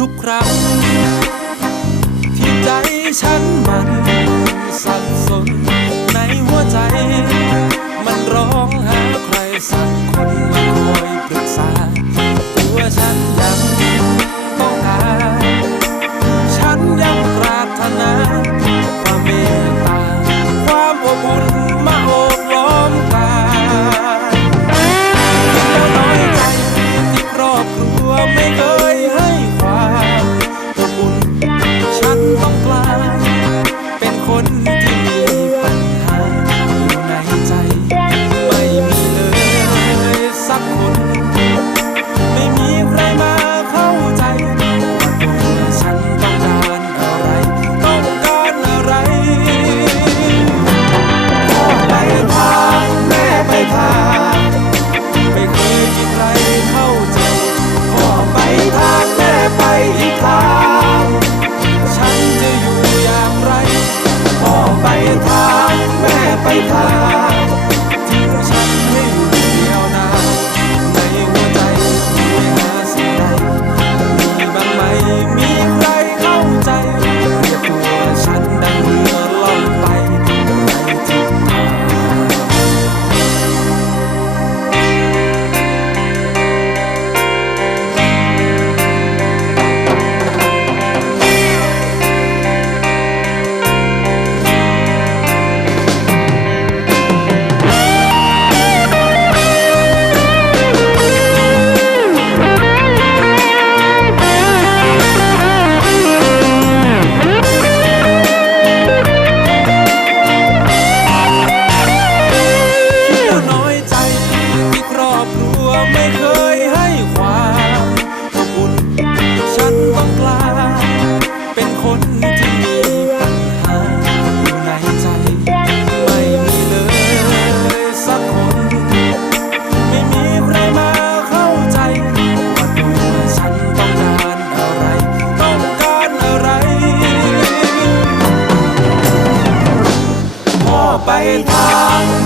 ทุกครั้งที่ใจฉันมันสั่น ม่ 白糖